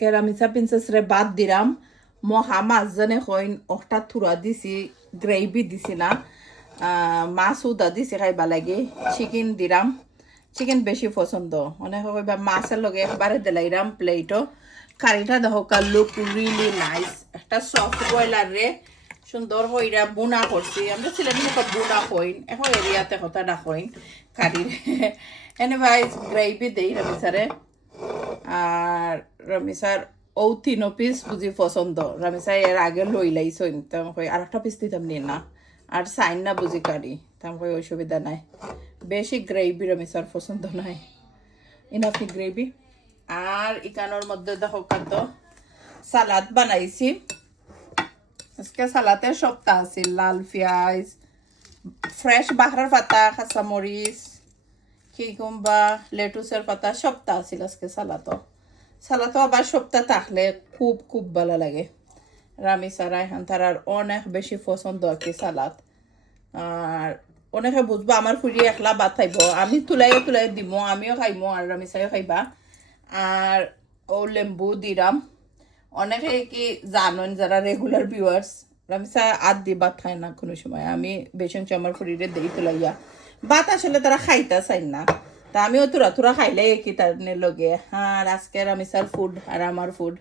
Keramisa princess re bad diram. Mohama zane hoin okta thura disi gravy disi na. Masuda disi khai balage. Chicken diram. Chicken beshi পছন্দ অনেক কইবা মাছের লগে একবারে দিলাইরাম প্লেটও কারিটা দেখো look really nice একটা soft boiler রে সুন্দর হইরা বুনা করছি আমরা ছিলেন বুনা হইন এখন এরিয়াতে কথা না হইন কারির এনিওয়েজ গ্রেভি দেই রমিসারে আর রমিসার ও তিন পিস বুঝি পছন্দ রমিসা এর আগে লই লাইছইন তাম কই আরেকটা পিস দিতাম নি না আর সাইন না বুঝি কারি তাম কই অসুবিধা নাই বেশি গ্রেভি রমিসার পছন্দ নাই ইনাফি গ্রেভি আর ইকানোর মধ্যে দেখো কত সালাদ বানাইছি আজকে সালাতে সপ্তাহ আছে লাল পেঁয়াজ ফ্রেশ বাহার পাতা কাঁচামরিচ কিকুম্বা লেটুসের পাতা সপ্তাহ আছিল আজকে সালাতো আবার সপ্তাহ থাকলে খুব খুব ভালো লাগে রামিসা রায়হান তারার অনেক বেশি পছন্দ আর কি সালাদ আর অনেকে বুঝবো আমার ফুরি একলা ভাত খাইব আমি তুলাই দিব আমিও খাইমো আর রামিসাইও খাইবা আর ও লেম্বু দিরাম অনেকে কি জানেন যারা রেগুলার ভিউয়ার্স রামিসা আদ দি ভাত খায় না কোনো সময় আমি বেশন আমার ফুরিরে দেই তুলাইয়া ভাত আসলে তারা খাইতা চাই না তা আমিও তুরা খাইলে কি তার লগে আর আজকে রামিসার ফুড আর আমার ফুড